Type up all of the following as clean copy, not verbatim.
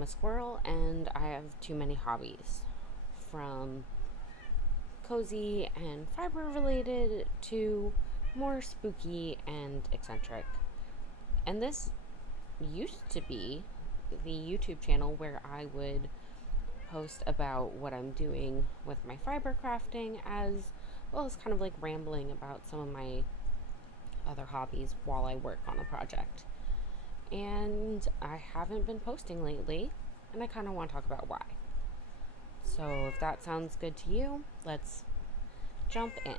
am a squirrel and I have too many hobbies, from cozy and fiber related to more spooky and eccentric. And this used to be the YouTube channel where I would post about what I'm doing with my fiber crafting, as well as kind of like rambling about some of my other hobbies while I work on a project. And I haven't been posting lately, and I kind of want to talk about why. So, if that sounds good to you, let's jump in.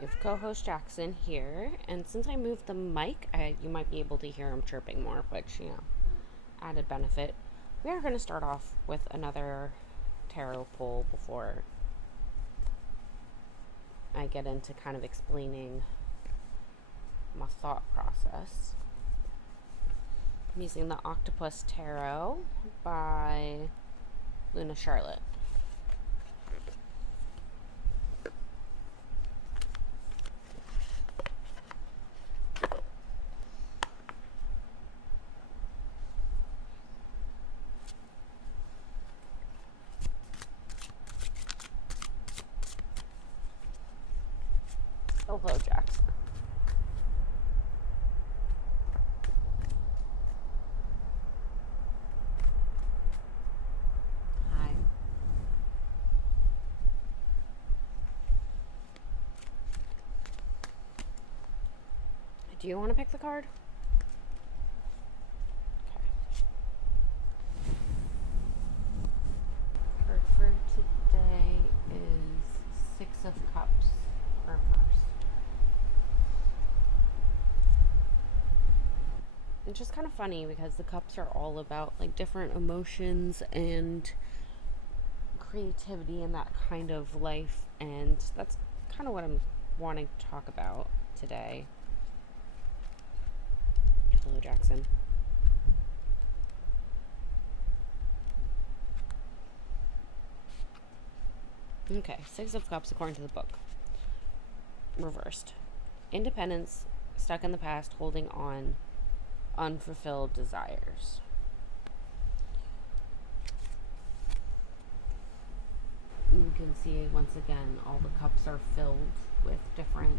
We have co-host Jackson here, and since I moved the mic, you might be able to hear him chirping more, which, added benefit. We are going to start off with another tarot pull before I get into kind of explaining my thought process. I'm using the Octopus Tarot by Luna Charlotte. Oh, hello, Jackson. Hi. Do you want to pick the card? Okay. Card for today is Six of Cups reversed. It's just kind of funny because the cups are all about like different emotions and creativity and that kind of life, and that's kind of what I'm wanting to talk about today. Hello, Jackson. Okay, Six of Cups according to the book. Reversed. Independence, stuck in the past, holding on, unfulfilled desires. You can see once again all the cups are filled with different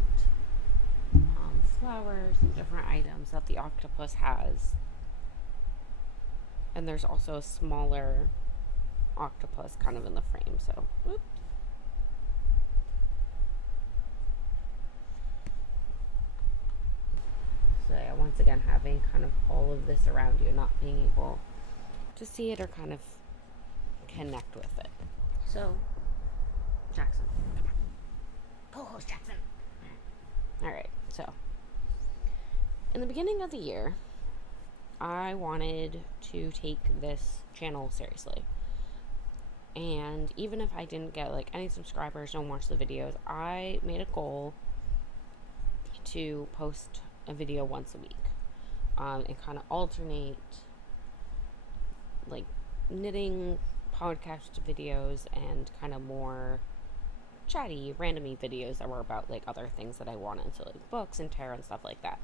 flowers and different items that the octopus has. And there's also a smaller octopus kind of in the frame, so oops. So yeah, once again having kind of all of this around you, not being able to see it or kind of connect with it. So, Jackson. Co-host Jackson. Alright, so in the beginning of the year, I wanted to take this channel seriously. And even if I didn't get like any subscribers, don't watch the videos, I made a goal to post a video once a week, and kind of alternate like knitting podcast videos and kind of more chatty, randomy videos that were about like other things that I wanted, so like books and tarot and stuff like that.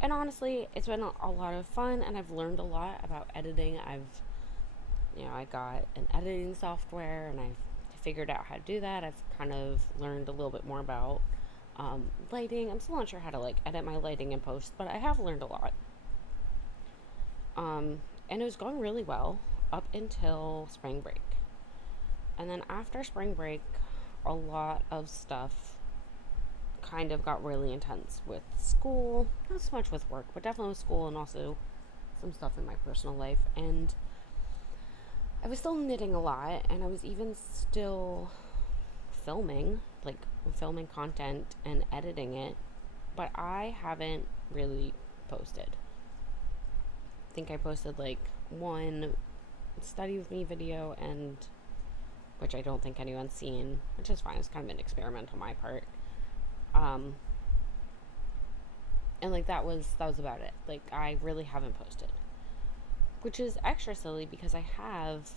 And honestly, it's been a lot of fun, and I've learned a lot about editing. I got an editing software, and I've figured out how to do that. I've kind of learned a little bit more about lighting. I'm still not sure how to like edit my lighting in post, but I have learned a lot. And it was going really well up until spring break. And then after spring break, a lot of stuff kind of got really intense with school. Not so much with work, but definitely with school, and also some stuff in my personal life. And I was still knitting a lot, and I was even still filming content and editing it, but I haven't really posted. I think I posted like one study with me video, and which I don't think anyone's seen, which is fine. It's kind of an experiment on my part. And like that was about it. Like I really haven't posted, which is extra silly because I have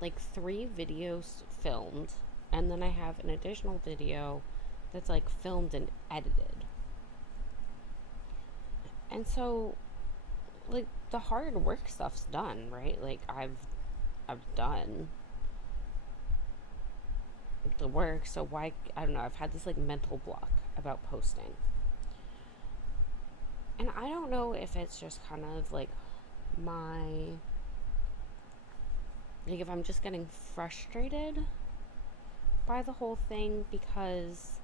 like 3 videos filmed, and then I have an additional video that's like filmed and edited. And so, like, the hard work stuff's done, right? Like, I've done the work, so why, I don't know, I've had this like mental block about posting. And I don't know if it's just kind of like my, like, if I'm just getting frustrated by the whole thing, because,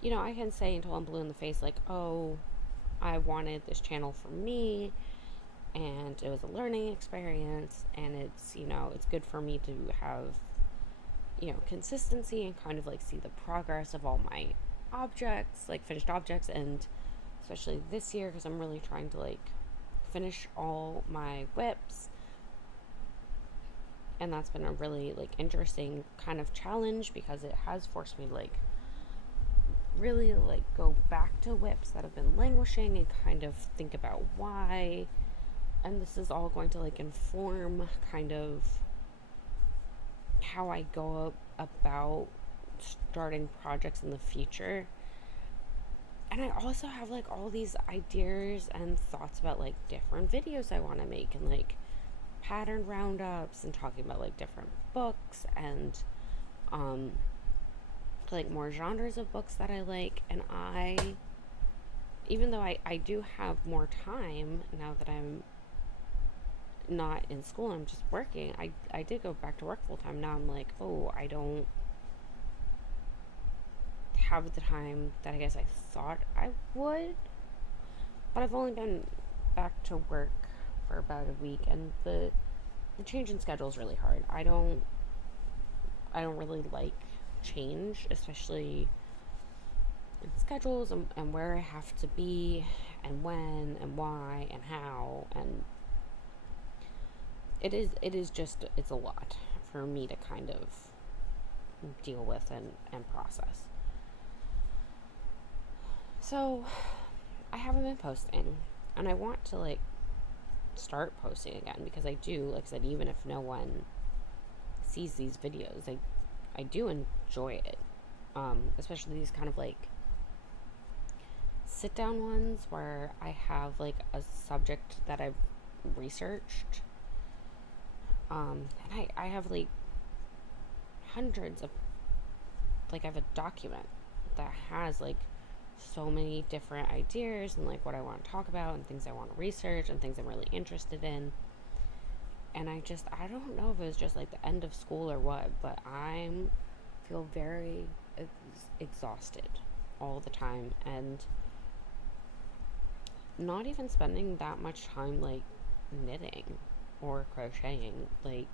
you know, I can say until I'm blue in the face, like, oh, I wanted this channel for me, and it was a learning experience, and it's, you know, it's good for me to have, you know, consistency and kind of like see the progress of all my objects, like finished objects, and especially this year because I'm really trying to like finish all my whips, and that's been a really like interesting kind of challenge because it has forced me to like really like go back to whips that have been languishing and kind of think about why. And this is all going to like inform kind of how I go about starting projects in the future. And I also have like all these ideas and thoughts about like different videos I want to make, and like pattern roundups, and talking about like different books, and um like more genres of books that I like. And I, even though I do have more time now that I'm not in school, I'm just working, I did go back to work full time. Now I'm like, oh, I don't have the time that I guess I thought I would. But I've only been back to work for about a week, and the change in schedule is really hard. I don't really like change, especially in schedules, and where I have to be, and when, and why, and how. And it is just, it's a lot for me to kind of deal with and process. So I haven't been posting, and I want to like start posting again, because I do, like I said, even if no one sees these videos, I do enjoy it. Especially these kind of like sit down ones where I have like a subject that I've researched. And I have like hundreds of, like, I have a document that has like so many different ideas and like what I want to talk about and things I want to research and things I'm really interested in. And I don't know if it was just like the end of school or what, but I feel very exhausted all the time, and not even spending that much time like knitting or crocheting, like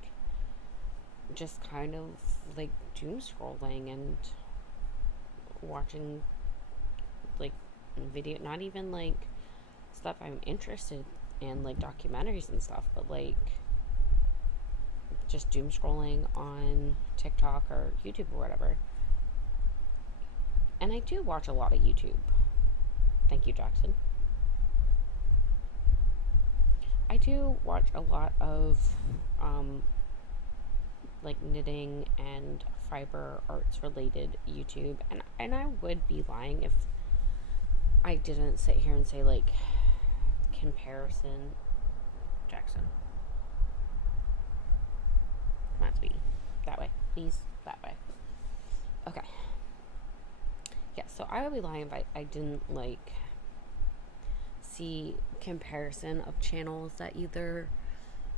just kind of like doom scrolling and watching like video, not even like stuff I'm interested in, like documentaries and stuff, but like just doom scrolling on TikTok or YouTube or whatever. And I do watch a lot of YouTube. Thank you, Jackson. I do watch a lot of like knitting and fiber arts related YouTube, and I would be lying if I didn't sit here and say like comparison. Jackson, come on, sweetie, that way, please, that way. Okay. Yeah, so I would be lying if I didn't like see comparison of channels that either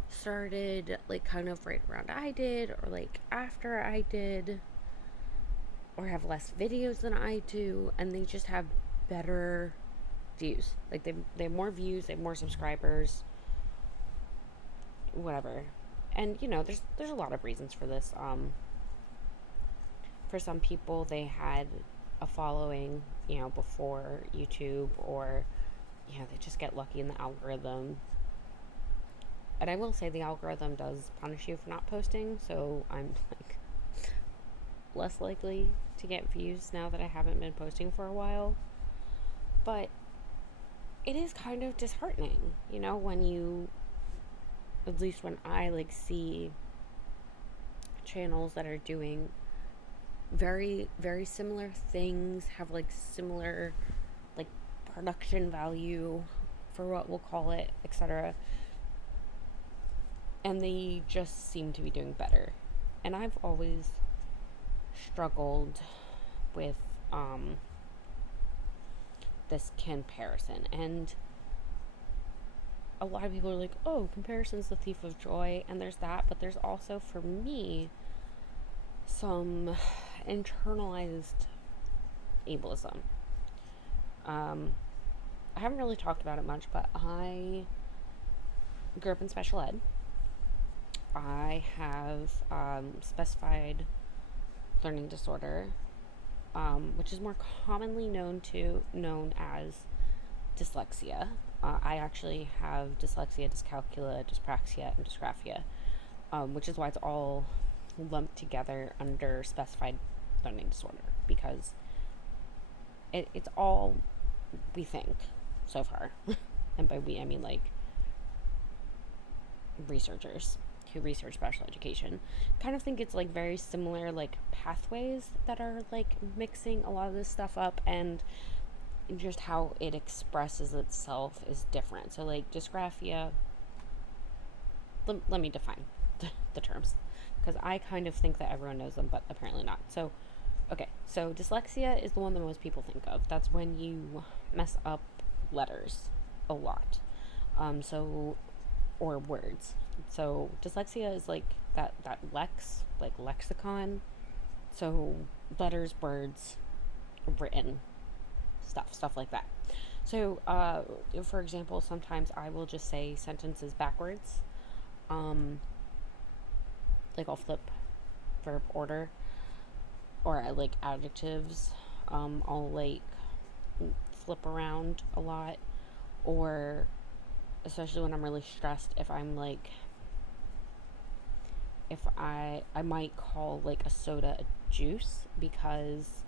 started like kind of right around I did, or like after I did, or have less videos than I do, and they just have better views. Like they have more views, they have more subscribers, whatever. And you know, there's a lot of reasons for this. For some people, they had a following, you know, before YouTube, or you know, they just get lucky in the algorithm. And I will say the algorithm does punish you for not posting, so I'm like less likely to get views now that I haven't been posting for a while. But it is kind of disheartening, you know, when you, at least when I like see channels that are doing very, very similar things, have like similar like production value for what we'll call it, etc. And they just seem to be doing better. And I've always struggled with this comparison. And a lot of people are like, oh, comparison's the thief of joy. And there's that. But there's also, for me, some internalized ableism. I haven't really talked about it much, but I grew up in special ed. I have specified learning disorder, which is more commonly known as dyslexia. I actually have dyslexia, dyscalculia, dyspraxia, and dysgraphia, which is why it's all lumped together under specified learning disorder, because it's all we think so far. And by we, I mean like researchers who research special education kind of think it's like very similar like pathways that are like mixing a lot of this stuff up, and just how it expresses itself is different. So like dysgraphia, let me define the terms, because I kind of think that everyone knows them, but apparently not. So okay, so dyslexia is the one that most people think of. That's when you mess up letters a lot, or words. So dyslexia is like that like lexicon. So letters, words, written stuff like that. So for example, sometimes I will just say sentences backwards. Like I'll flip verb order, or like adjectives. I'll like flip around a lot, or especially when I'm really stressed, if I'm like, if I might call like a soda a juice, because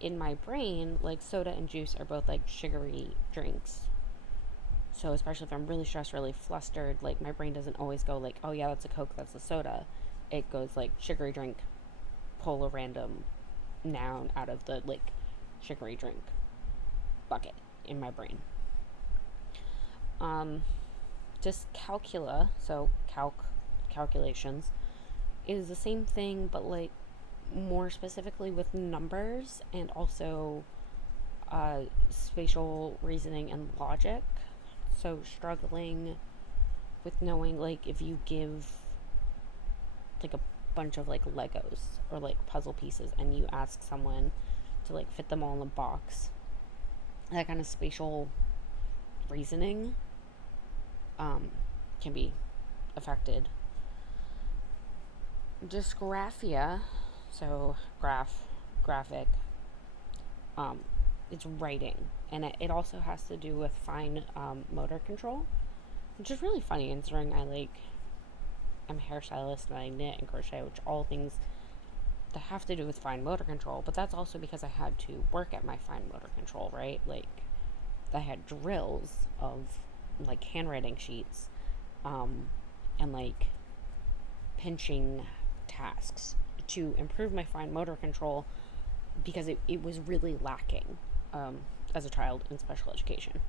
in my brain, like soda and juice are both like sugary drinks. So especially if I'm really stressed, really flustered, like my brain doesn't always go like, oh yeah, that's a Coke, that's a soda. It goes like sugary drink, pull a random noun out of the like sugary drink bucket in my brain. Dyscalculia, so calculations, is the same thing, but like more specifically with numbers, and also spatial reasoning and logic. So struggling with knowing, like, if you give like a bunch of like Legos or like puzzle pieces and you ask someone to like fit them all in a box, that kind of spatial reasoning can be affected. Dysgraphia, so graphic, it's writing, and it also has to do with fine motor control, which is really funny considering I'm a hairstylist and I knit and crochet, which are all things that have to do with fine motor control. But that's also because I had to work at my fine motor control, right? Like I had drills of like handwriting sheets, and like pinching tasks to improve my fine motor control, because it was really lacking as a child in special education.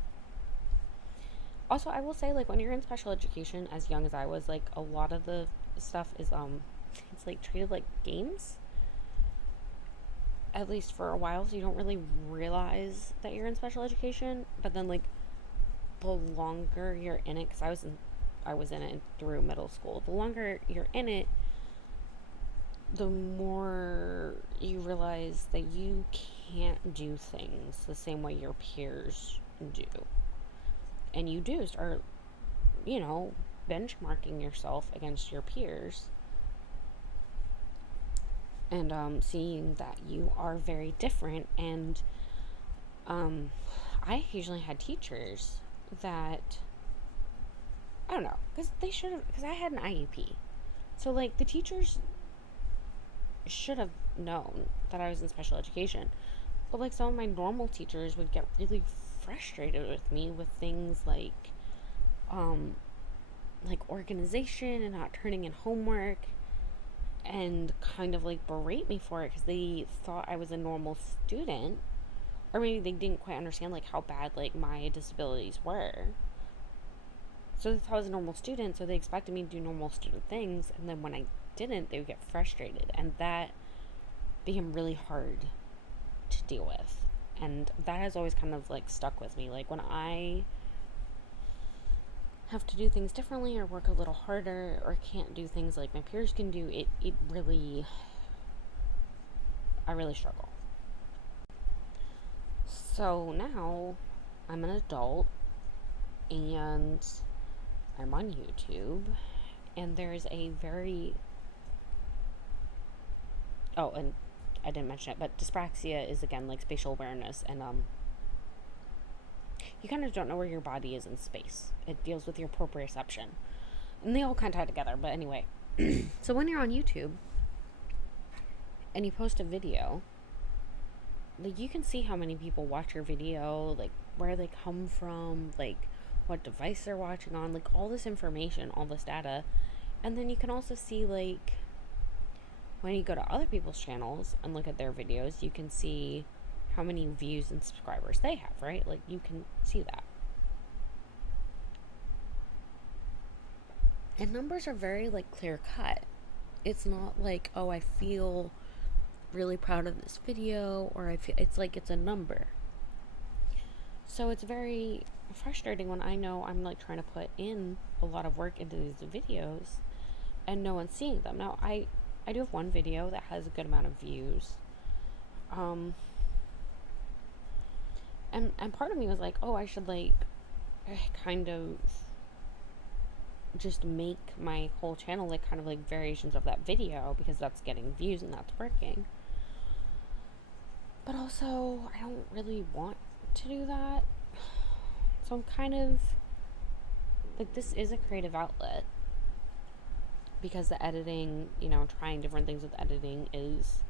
Also, I will say, like, when you're in special education as young as I was, like, a lot of the stuff is it's like treated like games, at least for a while, so you don't really realize that you're in special education. But then like the longer you're in it, because I was in it through middle school, the longer you're in it, the more you realize that you can't do things the same way your peers do. And you do start, benchmarking yourself against your peers, and seeing that you are very different. And I occasionally had teachers that, I don't know, because I had an IEP. So, like, the teachers should have known that I was in special education. But, like, some of my normal teachers would get really frustrated with me with things like organization and not turning in homework. and kind of like berate me for it because they thought I was a normal student, or maybe they didn't quite understand like how bad like my disabilities were. So they thought I was a normal student, so they expected me to do normal student things, and then when I didn't, they would get frustrated, and that became really hard to deal with. And that has always kind of like stuck with me. Like when I have to do things differently or work a little harder or can't do things like my peers can do, it really, I really struggle. So now I'm an adult and I'm on YouTube, and there's a very, oh, and I didn't mention it, but dyspraxia is again like spatial awareness, and you kind of don't know where your body is in space. It deals with your proprioception, and they all kind of tie together. But anyway, so when you're on YouTube and you post a video, like you can see how many people watch your video, like where they come from, like what device they're watching on, like all this information, all this data. And then you can also see like when you go to other people's channels and look at their videos, you can see how many views and subscribers they have, right? Like you can see that. And numbers are very like clear cut. It's not like, oh, I feel really proud of this video, or I feel, it's like it's a number. So it's very frustrating when I know I'm like trying to put in a lot of work into these videos and no one's seeing them. Now I do have one video that has a good amount of views. And part of me was like, oh, I should like kind of just make my whole channel like kind of like variations of that video because that's getting views and that's working. But also, I don't really want to do that. So I'm kind of like, this is a creative outlet because the editing, you know, trying different things with editing is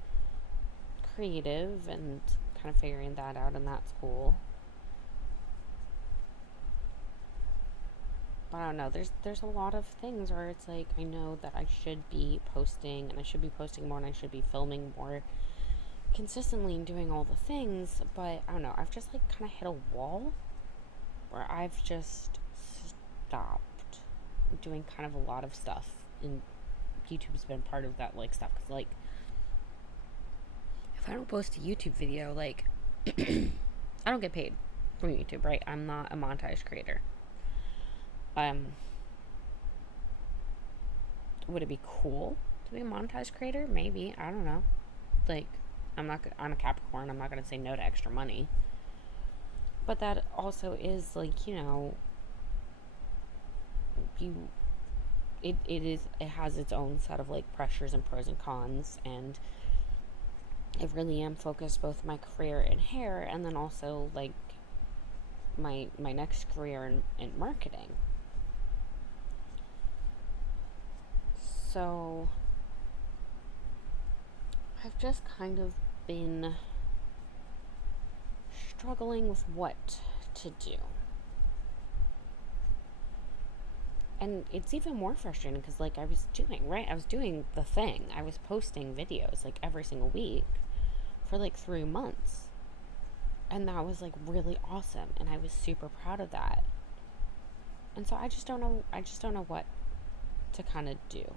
creative, and kind of figuring that out, and that's cool. But I don't know, there's a lot of things where it's like I know that I should be posting, and I should be posting more, and I should be filming more consistently and doing all the things, but I don't know, I've just like kind of hit a wall where I've just stopped doing kind of a lot of stuff, and YouTube's been part of that like stuff, because like if I don't post a YouTube video, like I don't get paid from YouTube, right? I'm not a monetized creator. Would it be cool to be a monetized creator? Maybe. I don't know. Like, I'm a Capricorn. I'm not gonna say no to extra money. But that also is like, you know, it has its own set of like pressures and pros and cons, and I really am focused both my career in hair and then also like my next career in marketing. So I've just kind of been struggling with what to do. And it's even more frustrating because like I was doing the thing. I was posting videos like every single week for like 3 months. And that was like really awesome, and I was super proud of that. And so I just don't know what to kind of do.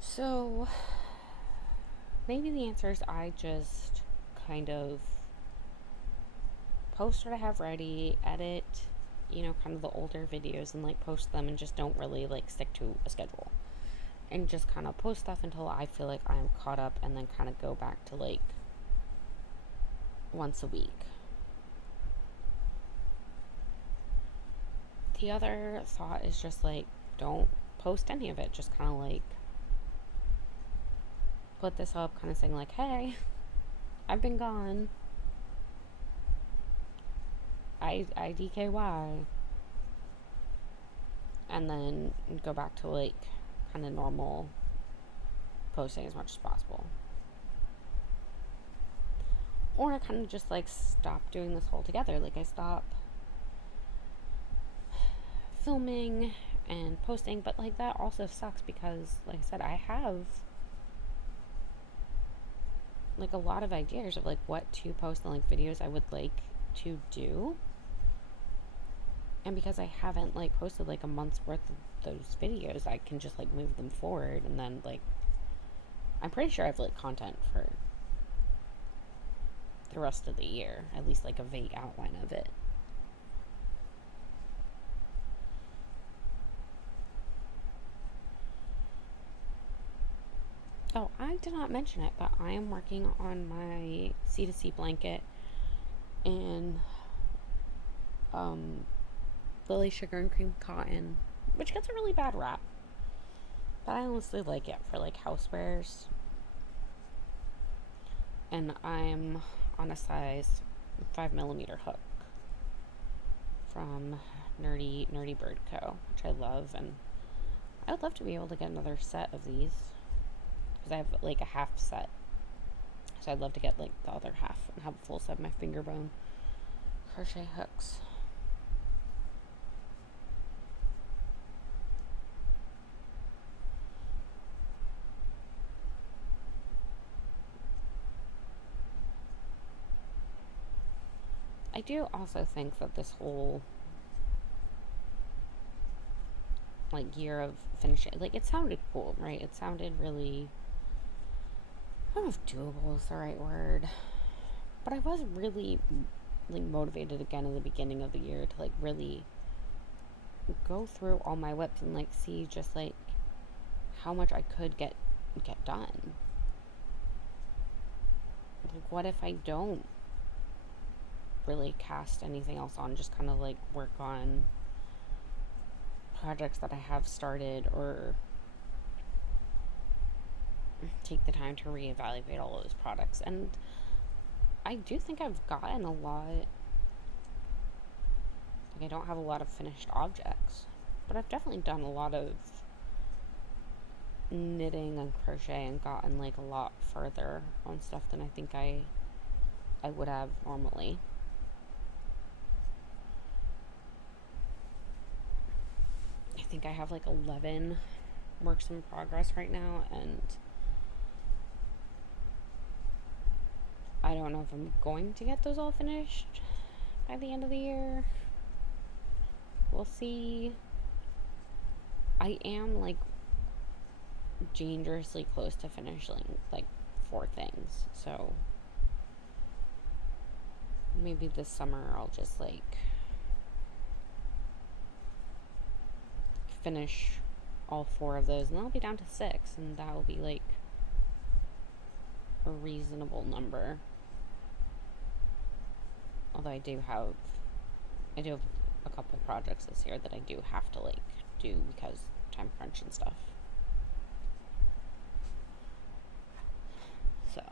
So maybe the answer is I just kind of post what I have ready, edit, you know, kind of the older videos and like post them, and just don't really like stick to a schedule. And just kind of post stuff until I feel like I'm caught up, and then kind of go back to like once a week. The other thought is just like, don't post any of it. Just kind of like put this up, kind of saying like, hey, I've been gone. I DKY. And then go back to like kind of normal posting as much as possible. Or I kind of just like stop doing this altogether. Like I stop filming and posting, but like that also sucks because, like I said, I have like a lot of ideas of like what to post and like videos I would like to do. And because I haven't like posted like a month's worth of those videos, I can just like move them forward, and then like I'm pretty sure I have like content for the rest of the year, at least like a vague outline of it. Oh, I did not mention it, but I am working on my C2C blanket in Lily Sugar and Cream Cotton, which gets a really bad rap. But I honestly like it for like housewares. And I'm on a size 5mm hook from Nerdy Bird Co., which I love, and I would love to be able to get another set of these because I have like a half set. So I'd love to get like the other half and have a full set of my finger bone crochet hooks. I do also think that this whole like year of finishing, like it sounded cool, right? It sounded really, I don't know if doable is the right word, but I was really like motivated again in the beginning of the year to like really go through all my whips and like see just like how much I could get done. Like what if I don't really cast anything else on, just kind of like work on projects that I have started, or take the time to reevaluate all of those products. And I do think I've gotten a lot. Like I don't have a lot of finished objects, but I've definitely done a lot of knitting and crochet and gotten like a lot further on stuff than I think I would have normally. I think I have like 11 works in progress right now, and I don't know if I'm going to get those all finished by the end of the year. We'll see. I am like dangerously close to finishing like 4 things, so maybe this summer I'll just like finish all 4 of those, and I'll be down to 6, and that will be like a reasonable number. Although I do have a couple projects this year that I do have to like do because time crunch and stuff. So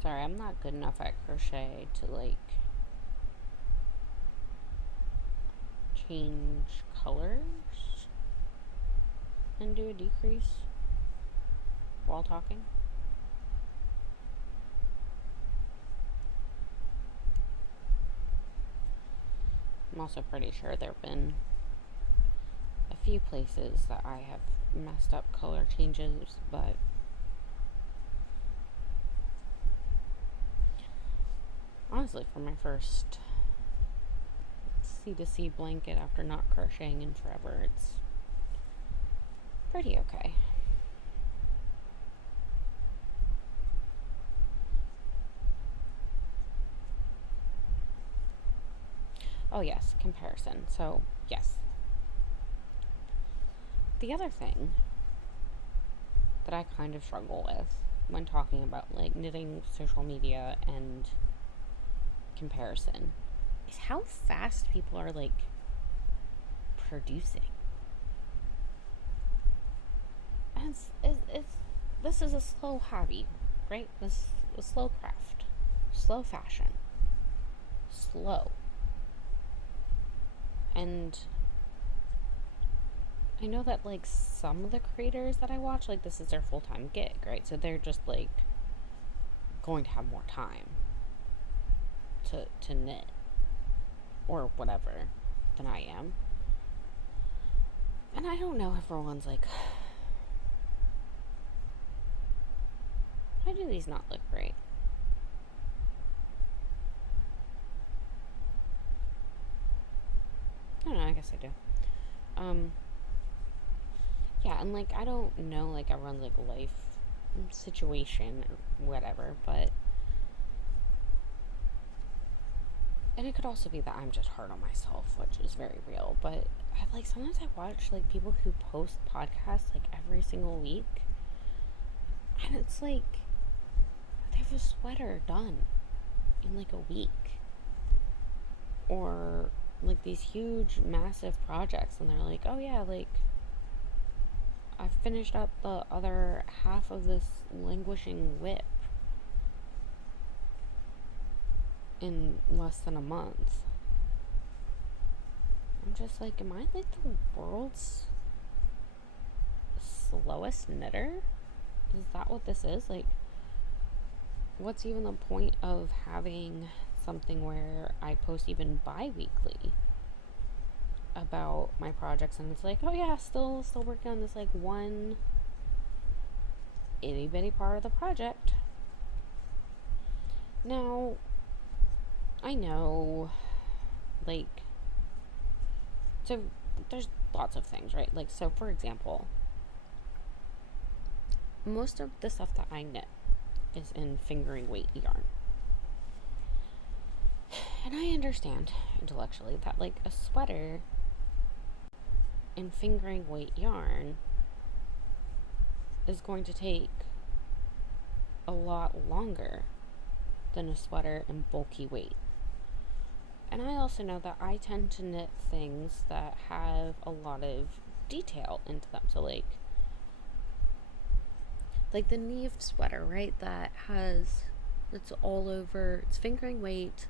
sorry, I'm not good enough at crochet to like change colors and do a decrease while talking. I'm also pretty sure there have been a few places that I have messed up color changes, but honestly, for my first C2C blanket after not crocheting in forever, it's pretty okay. Oh yes, comparison. So, yes. The other thing that I kind of struggle with when talking about like knitting, social media, and comparison is how fast people are like producing. And this is a slow hobby, right? This is a slow craft, slow fashion, slow. And I know that like some of the creators that I watch, like this is their full time gig, right? So they're just like going to have more time to knit or whatever than I am. And I don't know if everyone's like, why do these not look great? I don't know, I guess I do. Yeah, and like I don't know like everyone's like life situation or whatever, but and it could also be that I'm just hard on myself, which is very real, but like sometimes I watch like people who post podcasts like every single week, and it's like they have a sweater done in like a week, or like these huge massive projects, and they're like, oh yeah, like I finished up the other half of this languishing whip in less than a month. I'm just like, am I like the world's slowest knitter? Is that what this is? Like, what's even the point of having something where I post even bi-weekly about my projects, and it's like, oh yeah, still working on this like one itty bitty part of the project. Now, I know, like, so there's lots of things, right? Like, so for example, most of the stuff that I knit is in fingering weight yarn. And I understand intellectually that like a sweater in fingering weight yarn is going to take a lot longer than a sweater in bulky weight. And I also know that I tend to knit things that have a lot of detail into them. So like the Neve sweater, right? That has, it's all over, it's fingering weight,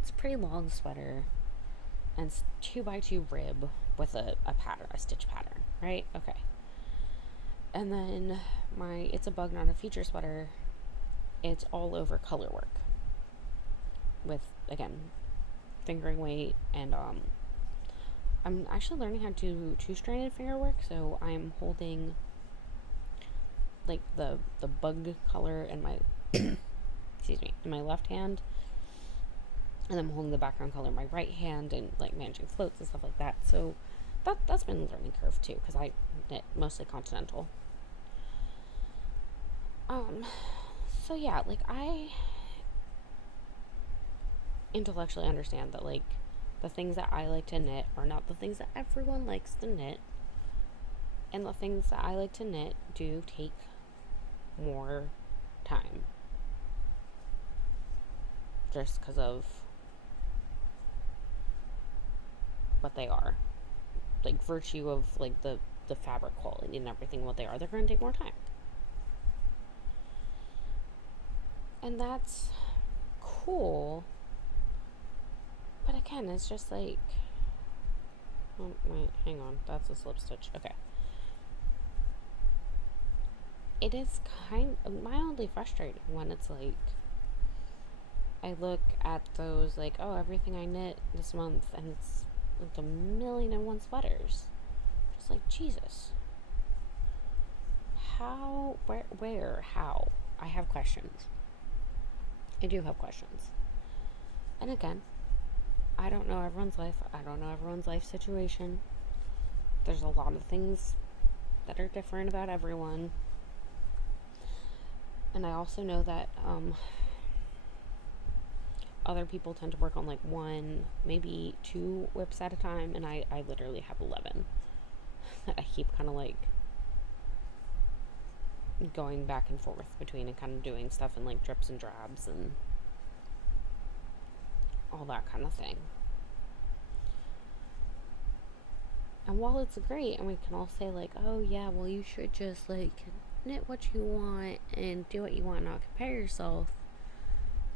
it's a pretty long sweater, and it's 2x2 rib with a pattern, a stitch pattern, right? Okay. And then my It's a Bug Not a Feature sweater, it's all over color work with, again, fingering weight, and I'm actually learning how to do two-stranded finger work, so I'm holding like the bug color in my excuse me, in my left hand, and I'm holding the background color in my right hand, and like managing floats and stuff like that. So that's been a learning curve too, because I knit mostly continental. So yeah, like I intellectually understand that like the things that I like to knit are not the things that everyone likes to knit, and the things that I like to knit do take more time, just because of what they are, like virtue of like the fabric quality and everything, what they are, they're going to take more time. And that's cool, but again, it's just like, oh wait, hang on, that's a slip stitch. Okay. It is kind of mildly frustrating when it's like I look at those like, oh, everything I knit this month, and it's like a million and one sweaters. Just like, Jesus. How? Where? How? I have questions. I do have questions. And again, I don't know everyone's life. I don't know everyone's life situation. There's a lot of things that are different about everyone. And I also know that other people tend to work on like one, maybe two whips at a time, and I literally have 11 that I keep kind of like going back and forth between and kind of doing stuff in like drips and drabs and all that kind of thing. And while it's great, and we can all say like, oh yeah, well you should just like knit what you want and do what you want, not compare yourself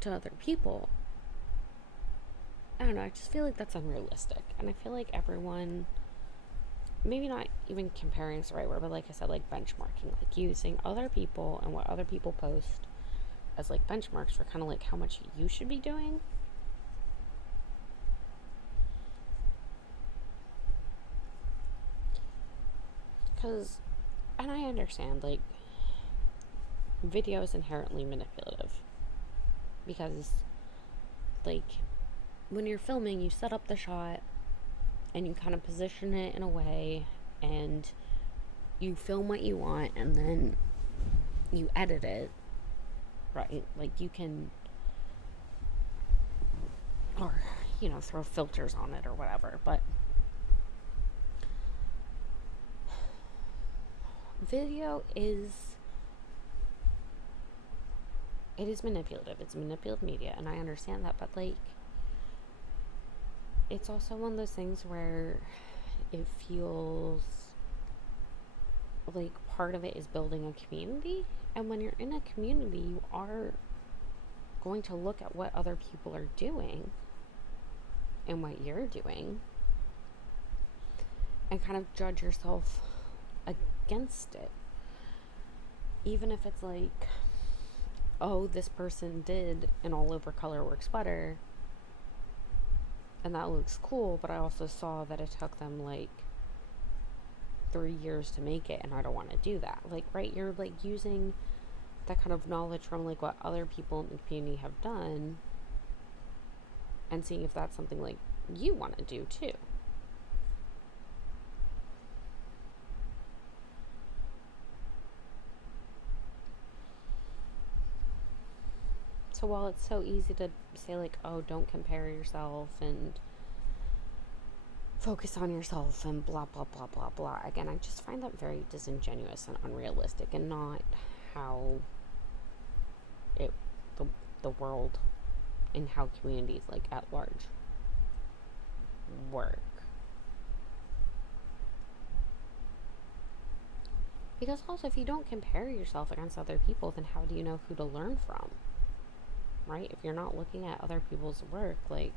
to other people. I don't know, I just feel like that's unrealistic. And I feel like everyone, maybe not even comparing is the right word, but like I said, like benchmarking, like using other people and what other people post as like benchmarks for kind of like how much you should be doing. Because, and I understand, like, video is inherently manipulative. Because, like, when you're filming, you set up the shot and you kind of position it in a way and you film what you want and then you edit it, right? Like, you can, or, you know, throw filters on it or whatever, but video is, it is manipulative. It's manipulative media, and I understand that, but like, it's also one of those things where it feels like part of it is building a community, and when you're in a community, you are going to look at what other people are doing and what you're doing and kind of judge yourself against it, even if it's like, oh, this person did an all over colorwork sweater and that looks cool, but I also saw that it took them like 3 years to make it and I don't want to do that. Like, right, you're like using that kind of knowledge from like what other people in the community have done and seeing if that's something like you want to do too. So while it's so easy to say like, oh, don't compare yourself and focus on yourself and blah blah blah blah blah, again, I just find that very disingenuous and unrealistic and not how it the world and how communities like at large work. Because also, if you don't compare yourself against other people, then how do you know who to learn from? Right? If you're not looking at other people's work, like,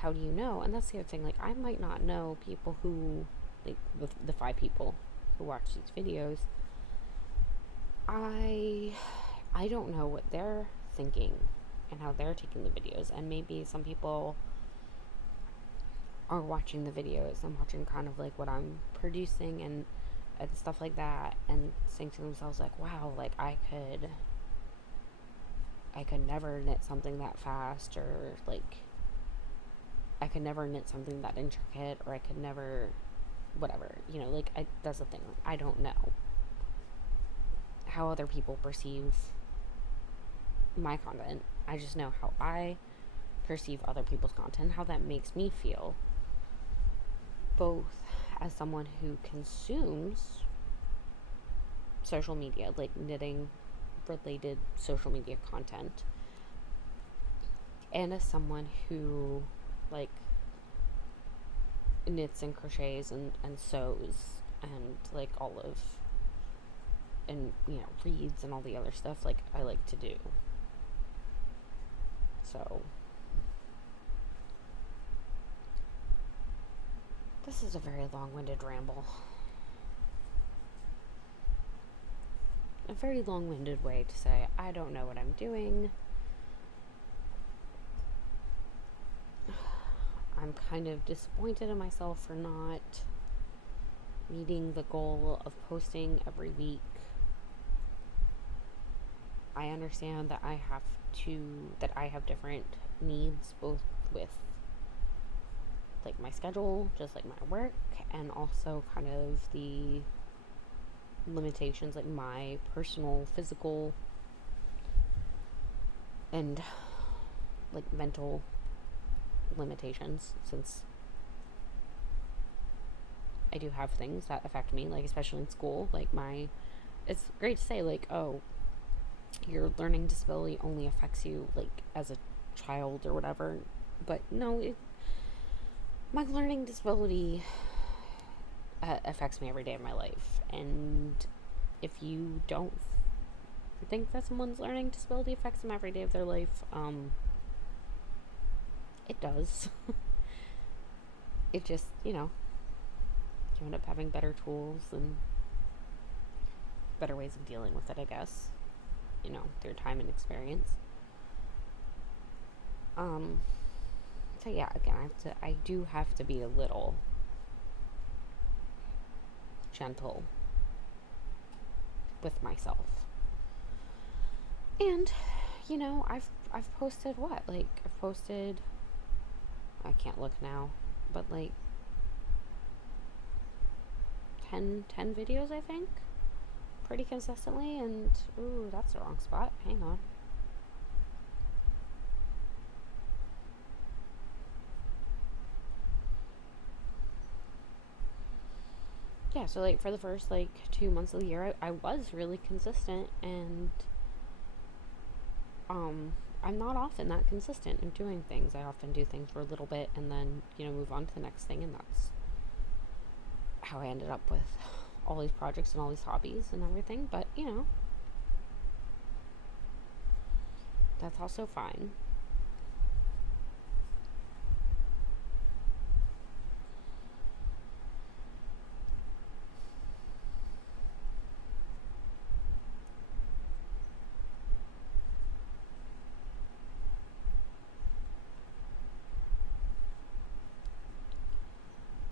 how do you know? And that's the other thing. Like, I might not know people who, like, the 5 people who watch these videos. I don't know what they're thinking and how they're taking the videos. And maybe some people are watching the videos and watching kind of like what I'm producing and stuff like that and saying to themselves like, wow, like I could never knit something that fast, or like I could never knit something that intricate, or I could never whatever, you know, like that's the thing. I don't know how other people perceive my content. I just know how I perceive other people's content, how that makes me feel, both as someone who consumes social media, like knitting related social media content, and as someone who like knits and crochets and sews and like all of, and you know, reads and all the other stuff like I like to do. So this is a very long-winded ramble. A very long-winded way to say I don't know what I'm doing. I'm kind of disappointed in myself for not meeting the goal of posting every week. I understand that I have different needs, both with like my schedule, just like my work, and also kind of the limitations, like my personal physical and like mental limitations, since I do have things that affect me, like especially in school. Like it's great to say like, oh, your learning disability only affects you like as a child or whatever, but no, my learning disability affects me every day of my life. And if you don't think that someone's learning disability affects them every day of their life, it does. It just, you end up having better tools and better ways of dealing with it, I guess, through time and experience. So yeah, again, I do have to be a little gentle with myself. And, I've posted what? Like, I've posted, I can't look now, but like 10 videos, I think, pretty consistently. And ooh, that's the wrong spot. Hang on. Yeah, so like for the first like 2 months of the year, I was really consistent, and I'm not often that consistent in doing things. I often do things for a little bit and then, move on to the next thing, and that's how I ended up with all these projects and all these hobbies and everything. But, that's also fine.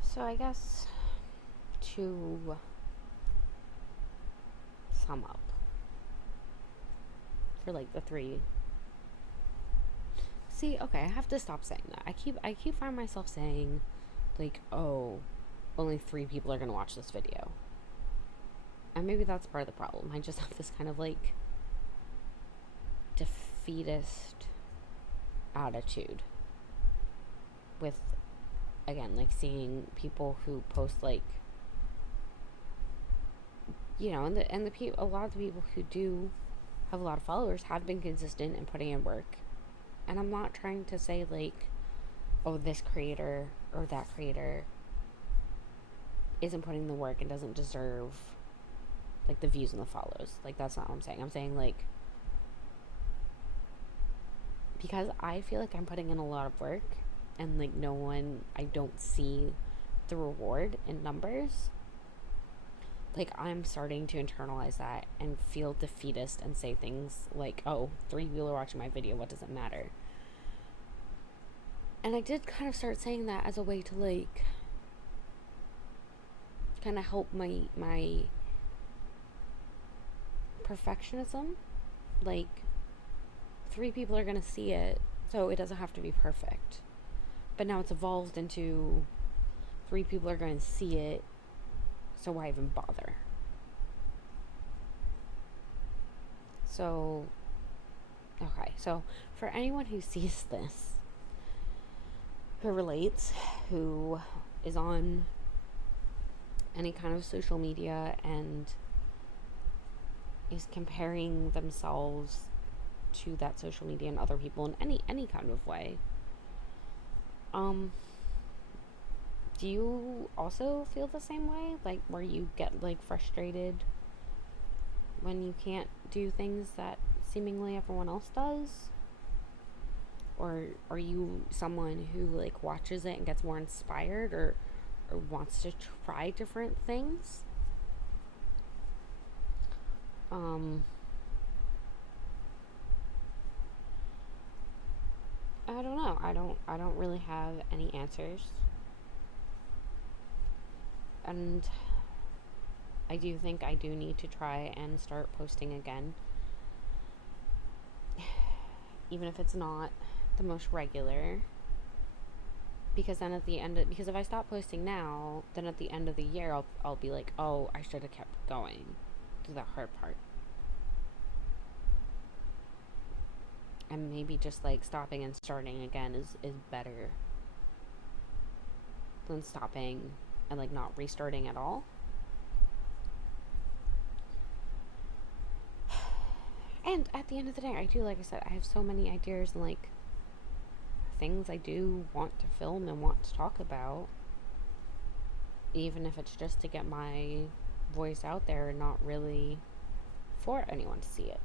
So I guess to sum up for like the three. See, okay, I have to stop saying that. I keep finding myself saying like, oh, only 3 people are going to watch this video. And maybe that's part of the problem. I just have this kind of like defeatist attitude with, again, like seeing people who post like, and the people, a lot of the people who do have a lot of followers have been consistent in putting in work. And I'm not trying to say like, oh, this creator or that creator isn't putting the work and doesn't deserve like the views and the follows. Like, that's not what I'm saying. I'm saying like, because I feel like I'm putting in a lot of work and like I don't see the reward in numbers, like I'm starting to internalize that and feel defeatist and say things like, oh, 3 people are watching my video, what does it matter? And I did kind of start saying that as a way to like kind of help my perfectionism. Like, 3 people are gonna see it, so it doesn't have to be perfect. But now it's evolved into 3 people are gonna see it, so why even bother? So, okay, so for anyone who sees this, who relates, who is on any kind of social media and is comparing themselves to that social media and other people in any kind of way, do you also feel the same way? Like, where you get like frustrated when you can't do things that seemingly everyone else does? Or are you someone who like watches it and gets more inspired, or wants to try different things? I don't don't know. I don't really have any answers. And I do think I do need to try and start posting again. Even if it's not the most regular. Because then because if I stop posting now, then at the end of the year, I'll be like, oh, I should have kept going through that hard part. And maybe just like stopping and starting again is better than stopping and like not restarting at all. And at the end of the day, I do, like I said, I have so many ideas and like things I do want to film and want to talk about, even if it's just to get my voice out there and not really for anyone to see it.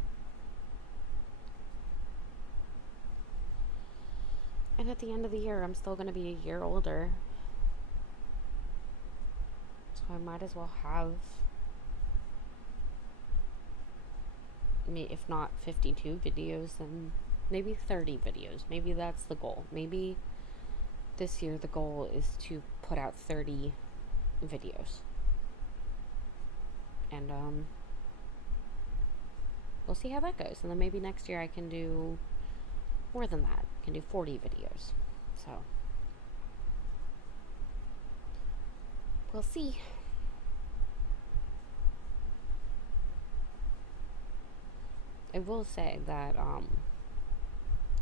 And at the end of the year, I'm still going to be a year older, so I might as well have, if not 52 videos, then maybe 30 videos. Maybe that's the goal. Maybe this year the goal is to put out 30 videos. And we'll see how that goes. And then maybe next year I can do more than that. I can do 40 videos. So we'll see. I will say that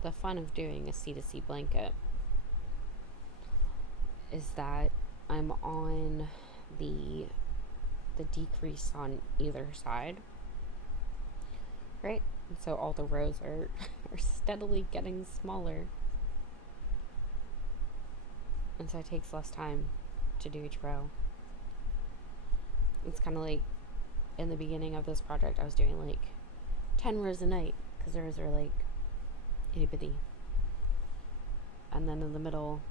the fun of doing a C2C blanket is that I'm on the decrease on either side, right? And so all the rows are steadily getting smaller, and so it takes less time to do each row. It's kind of like in the beginning of this project, I was doing like 10 rows a night because the rows are like itty bitty, and then in the middle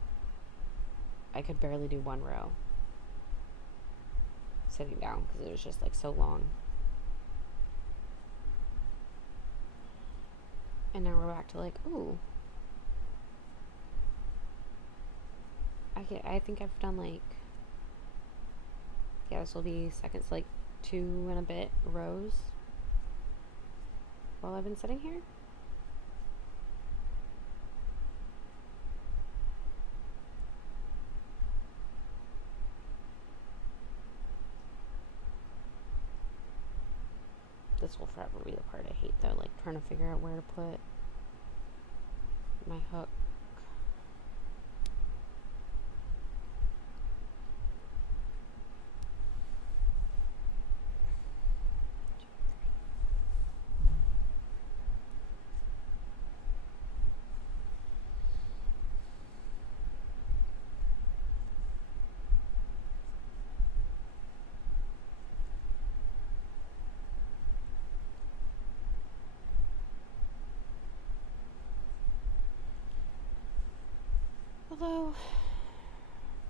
I could barely do one row sitting down because it was just like so long. And now we're back to like, ooh, I think I've done like, yeah, this will be seconds, like 2 and a bit rows while I've been sitting here. This will forever be the part I hate though, like trying to figure out where to put my hook. Although,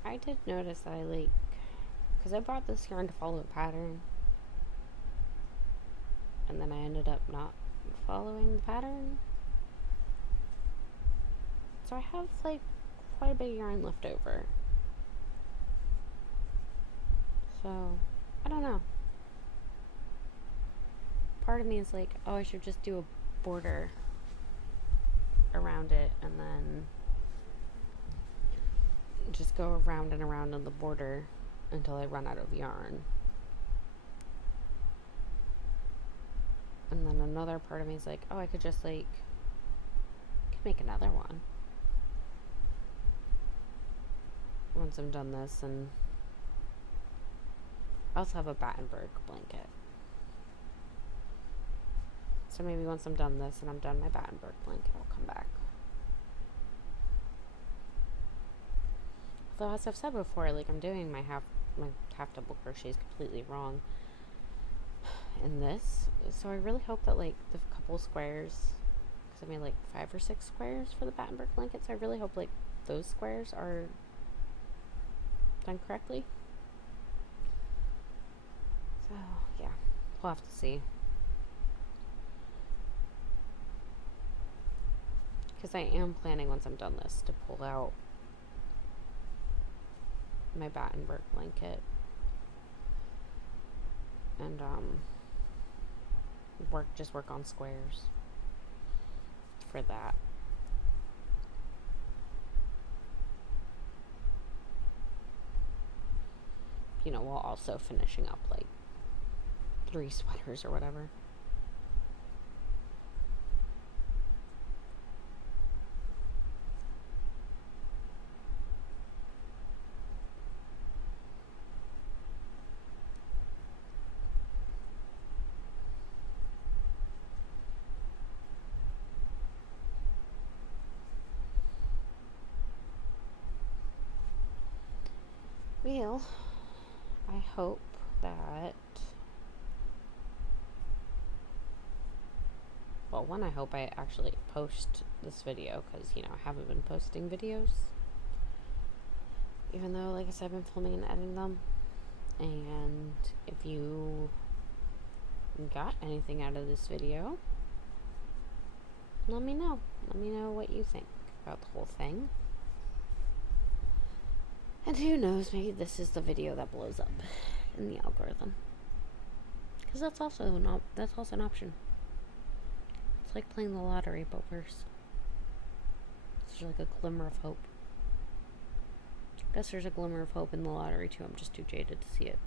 I did notice that I like, because I bought this yarn to follow a pattern, and then I ended up not following the pattern. So I have like quite a bit of yarn left over. So, I don't know. Part of me is like, oh, I should just do a border around it and then just go around and around on the border until I run out of yarn. And then another part of me is like, oh, I could just like make another one once I'm done this. And I also have a Battenberg blanket, so maybe once I'm done this and I'm done my Battenberg blanket, I'll come back. Though, as I've said before, like I'm doing my half double crochets completely wrong in this, so I really hope that like the couple squares, because I made like 5 or 6 squares for the Battenberg blanket, so I really hope like those squares are done correctly. So yeah, we'll have to see. Because I am planning, once I'm done this, to pull out my Battenberg blanket and work on squares for that. You know, while also finishing up like 3 sweaters or whatever. Well, I hope that. Well, one, I hope I actually post this video because, you know, I haven't been posting videos. Even though, like I said, I've been filming and editing them. And if you got anything out of this video, let me know. Let me know what you think about the whole thing. And who knows, maybe this is the video that blows up in the algorithm. Because that's also an option. It's like playing the lottery, but worse. It's like a glimmer of hope. I guess there's a glimmer of hope in the lottery too. I'm just too jaded to see it.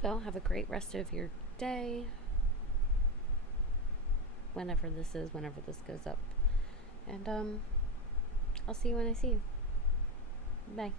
So, have a great rest of your day. Whenever this goes up. And, I'll see you when I see you. Bye.